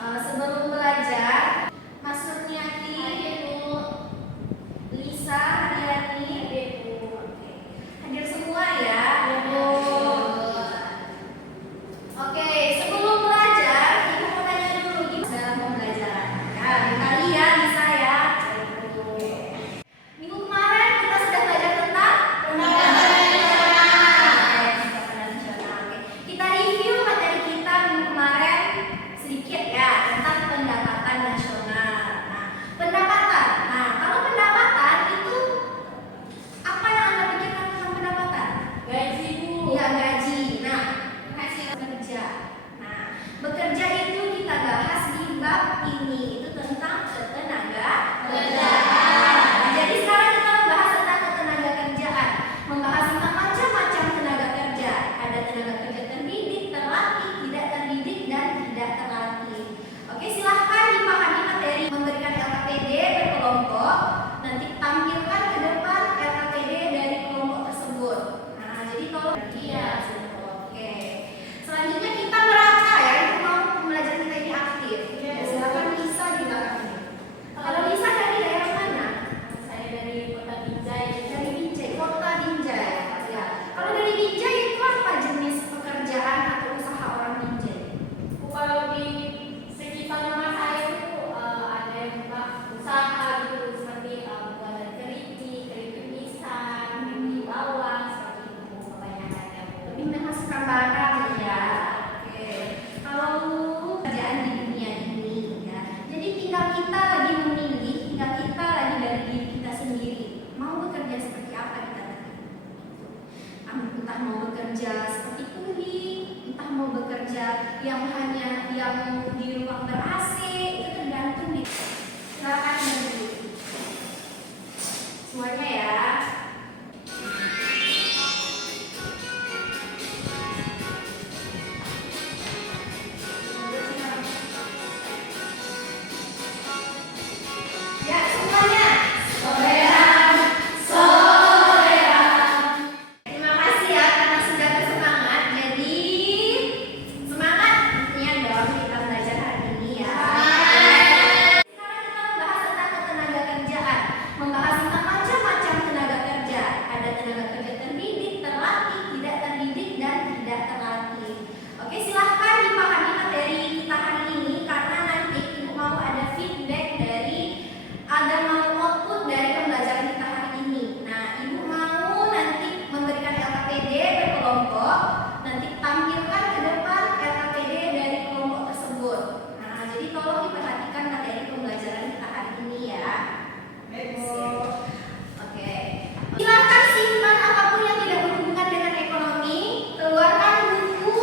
Sebelum belajar, Mas Nurniati, Ibu Lisa, Haryani, Ibu. Oke. Hadir semua ya, Ibu. Oke, sebelum belajar, Ibu mau tanya dulu gimana dalam pembelajaran. Ya, kali ya, Lisa ya. Oke. Minggu kemarin kita sudah belajar tentang pendapatan nasional. Kita review materi kita minggu kemarin sedikit ya tentang pendapatan nasional. Nah, pendapatan. Nah, kalau pendapatan itu apa yang Anda pikirkan tentang pendapatan? Gaji, Bu. Ya, gaji. Nah, hasil kerja. Nah, bekerja itu kita bahas di bab ini, itu tentang ketenaga kerjaan. Nah, jadi sekarang kita membahas tentang ketenaga kerjaan, membahas tentang macam-macam tenaga kerja. Ada tenaga kerja terdidik, terlatih, tidak terdidik, dan tidak terlatih. Oke, silahkan dipahami materi memberikan LKPD berkelompok. Nanti tampilkan ke depan LKPD dari kelompok tersebut. Nah, jadi kalau oke. Selanjutnya kita merata ya, itu mau pembelajaran kita ini aktif. Ya, silakan Lisa di belakang ini. Kalau Lisa dari daerah mana? Saya dari Kota Binjai. Dari Binjai, Kota Binjai. Ya. Kalau dari Binjai itu apa jenis pekerjaan atau usaha orang Binjai? Kalau di sekitar rumah saya itu ada yang buka usaha gitu seperti buatan keripik, keripik pisang, keripik bawang seperti itu kebanyakannya, Bu. Lebih menghasilkan barang ya. Oke. Kalau kerjaan di dunia ini ya. Jadi tinggal kita lagi memilih, tinggal kita lagi dari diri kita sendiri. Mau bekerja seperti apa kita nanti? Entah mau bekerja seperti kuli, entah mau bekerja yang hanya yang di ruang ber-AC, itu tergantung nih. Silakan memilih. Semuanya ya. Ya, semuanya. Soleran, soleran. Terima kasih ya karena sudah bersemangat. Jadi semangat intinya dong kita belajar hari ini ya. Sekarang kita membahas tentang ketenaga kerjaan, membahas tentang macam-macam tenaga kerja. Ada tenaga kerja terdidik, terlatih, tidak terdidik, dan tidak terlatih. Oke, silahkan dipahami materi kita hari ini karena nanti Ibu mau ada feedback mau output dari pembelajaran kita hari ini. Nah, Ibu mau nanti memberikan LKPD berkelompok, nanti tampilkan ke depan LKPD dari kelompok tersebut. Nah, jadi tolong diperhatikan materi pembelajaran kita hari ini ya. Oke. Silakan simpan apapun yang tidak berhubungan dengan ekonomi, keluarkan buku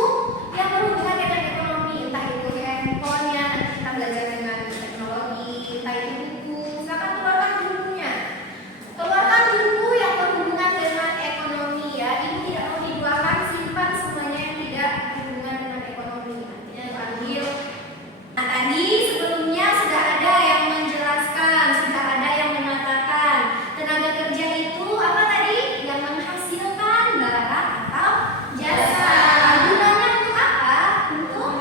yang berhubungan dengan ekonomi, entah itu handphonenya, nanti kita belajar dengan teknologi, entah itu buku. Silakan keluarkan bukunya. Keluarkan buku yang berhubungan dengan ekonomi ya. Ini tidak mau diduakan, simpan semuanya yang tidak berhubungan dengan ekonomi. Nantinya dipanggil. Nah, tadi sebelumnya sudah ada yang menjelaskan, sudah ada yang mengatakan tenaga kerja itu apa tadi? Yang menghasilkan barang atau jasa. Gunanya untuk apa? Untuk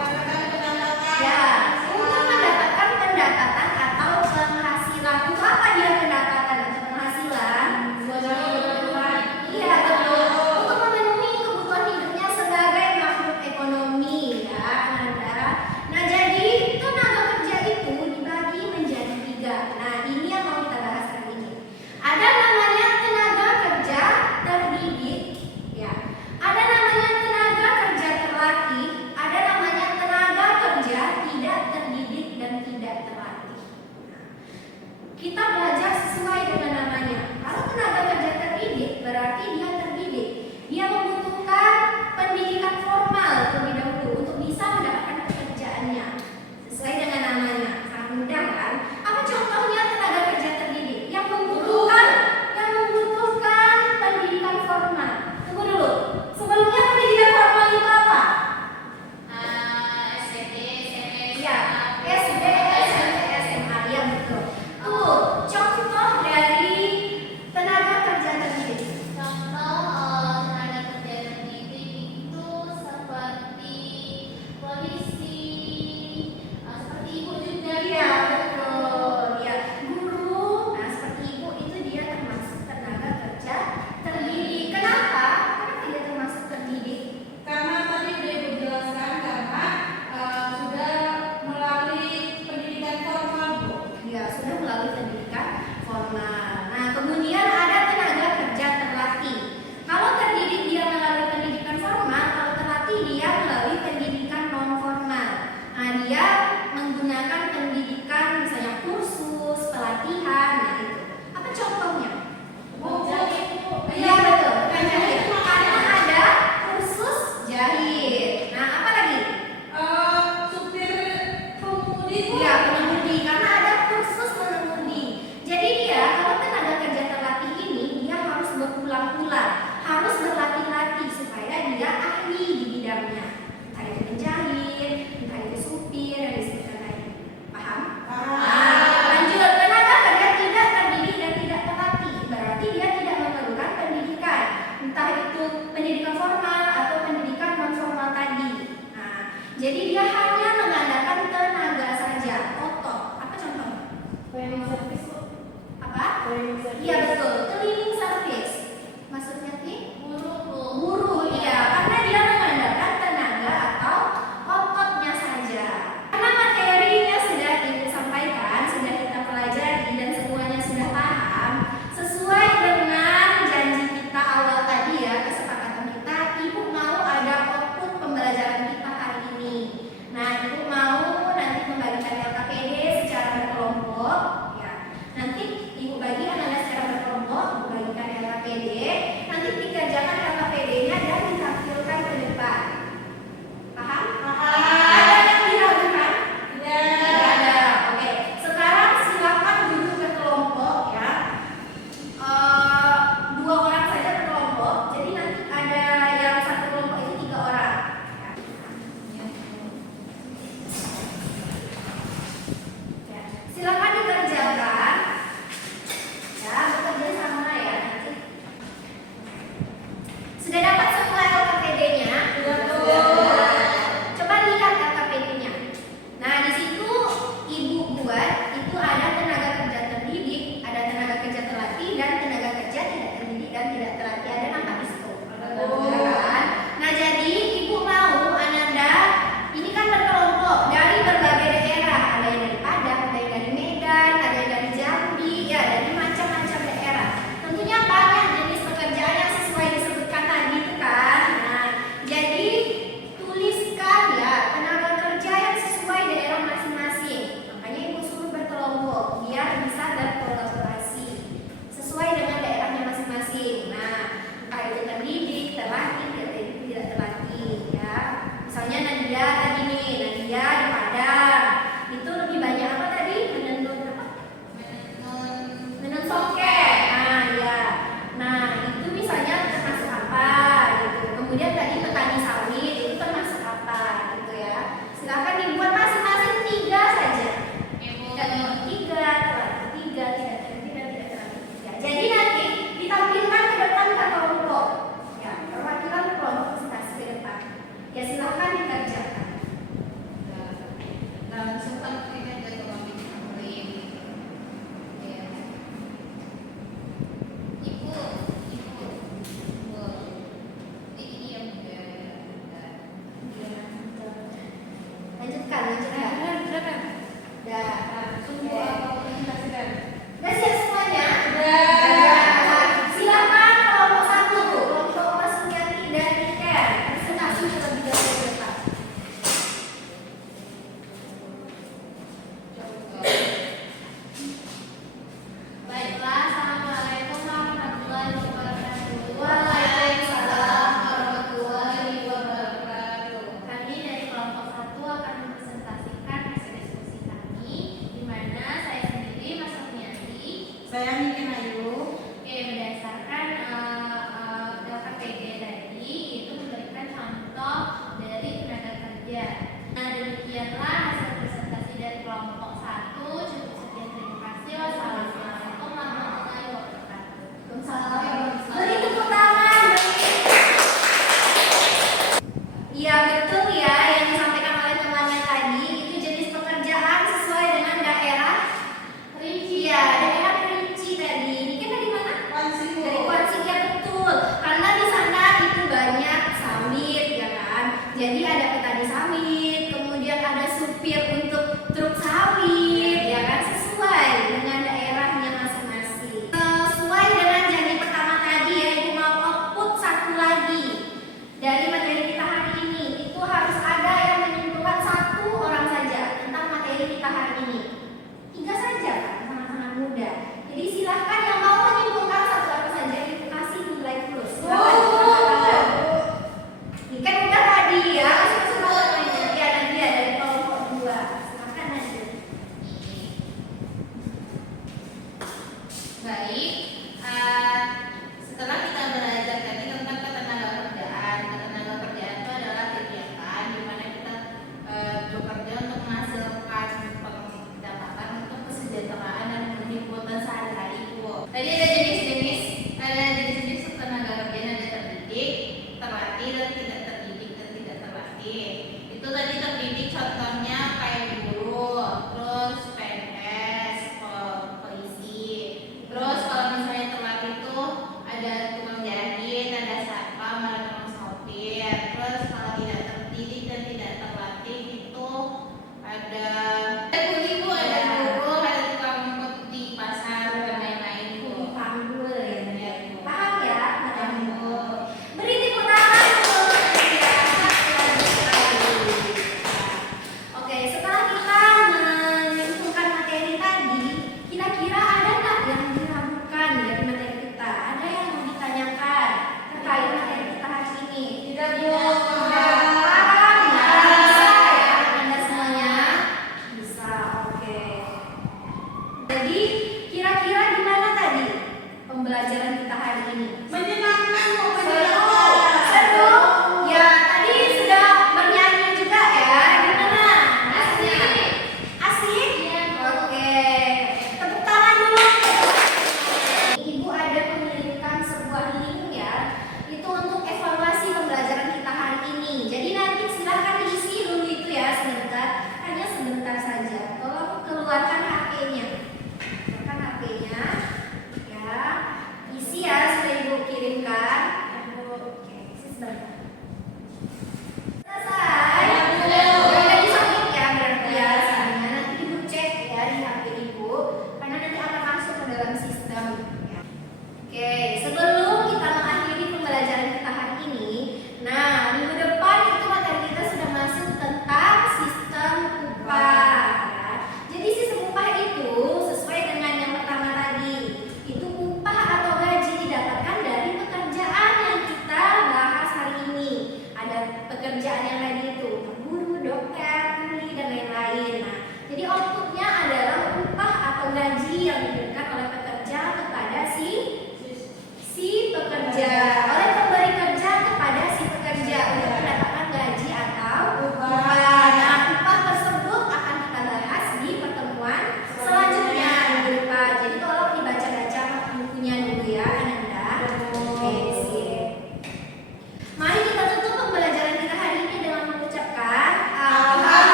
ya, untuk mendapatkan pendapatan atau penghasilan. Untuk apa dia pendapatan atau penghasilan? Iya, betul. Untuk memenuhi kebutuhan hidupnya sebagai makhluk ekonomi ya, Anda. Nah, jadi tenaga kerja itu dibagi menjadi 3. Nah, ini yang mau kita bahas hari ini. Ada namanya tenaga kerja terdidik, ya. Ada namanya tenaga kerja terlatih, ada namanya tenaga kerja tidak terdidik dan tidak terlatih. Kita belajar sesuai dengan namanya. Kalau tenaga kerja terdidik berarti dia terdidik. Dia membutuhkan pendidikan formal terlebih dahulu untuk bisa mendapatkan pekerjaannya. Sesuai dengan namanya. Sangat mudah kan? Apa contohnya tenaga kerja terdidik? Yang membutuhkan pendidikan formal. Tunggu dulu. Sebelumnya pendidikan formal itu apa? SMP, Ya, SD, SMP, SMA. Ya, betul. Tuh, contoh dari tenaga kerja terdidik. Contoh tenaga kerja terdidik itu seperti polisi, seperti dia menggunakan pendidikan misalnya kursus, pelatihan, nah itu. Apa contohnya? Iya betul, bukan jahit. Karena ada kursus jahit. Nah, apa lagi? Supir pengemudi. Iya, pengemudi. Karena ada kursus pengemudi. Jadi dia kalau tenaga kerja terlatih ini dia harus berulang-ulang, harus berlatih-latih supaya dia ahli di bidangnya. Entah itu penjahit, entah itu supir, dan istilah lain. Paham? Lanjut, tenaga kerja tidak terdidik dan tidak terlatih. Berarti dia tidak memerlukan pendidikan, entah itu pendidikan formal atau pendidikan non formal tadi. Nah, jadi dia hanya mengandalkan tenaga saja, otot. Apa contohnya? Cleaning service kok. Apa? Cleaning service. Iya betul, cleaning service. Maksudnya sih? Guru. Guru, iya, karena dia mengandalkan tenaga atau ototnya saja. Karena materinya sudah disampaikan, sudah kita pelajari dan semuanya sudah paham, sesuai dengan janji kita awal tadi ya, kesepakatan kita, Ibu mau ada output pembelajaran kita hari ini. Nah, Ibu mau nanti membagikan LKPD secara berkelompok, ya. Nanti Ibu bagi anak-anak secara berkelompok, Ibu bagikan LKPD, nanti dikerjakan LKPD-nya dan ditampilkan ke depan. Paham? Ada yang diragukan? Tidak ada. Oke. Sekarang silakan duduk berkelompok ya. 2 orang saja berkelompok. Jadi nanti ada yang satu kelompok itu 3 orang. Ya. Silakan dikerjakan. Ya, bekerja sama ya nanti. Sudah dapat semua LKPD-nya? Coba lihat LKPD-nya. Nah, di situ Ibu buat itu ada tenaga kerja terdidik, ada tenaga kerja terlatih, dan tenaga kerja tidak terdidik dan tidak terlatih. Ada nampak di situ. Kan? Nah, jadi Ibu mau Ananda ini kan berkelompok dari berbagai daerah. Ada yang dari Padang, ada yang dari Medan, ada yang dari Jambi, ya dari macam-macam daerah. Tentunya banyak jenis pekerjaan yang sesuai disebutkan tadi itu kan. Nah, jadi tuliskan ya tenaga kerja yang sesuai daerah masing-masing. Makanya Ibu suruh berkelompok biar bisa berkolaborasi sesuai dengan daerahnya masing-masing. Nah, entah itu terdidik, terlatih, tidak terlatih ya. Misalnya Nadia tadi nih, Nadia di Padang. Itu lebih banyak apa tadi? Menenun apa? Menenun songket. Nah, ya. Nah, itu misalnya termasuk apa gitu. Kemudian tadi petani sawit itu termasuk apa gitu ya. Silakan dibuat masing-masing 3 saja. Dan 3, terlatih 3, tidak terlatih dan tidak terlatih 3. Jadi nanti ditampilkan ke depan ke kelompok. Ya, perwakilan kelompok presentasi ke depan. Ya, silakan dikerjakan. Nah,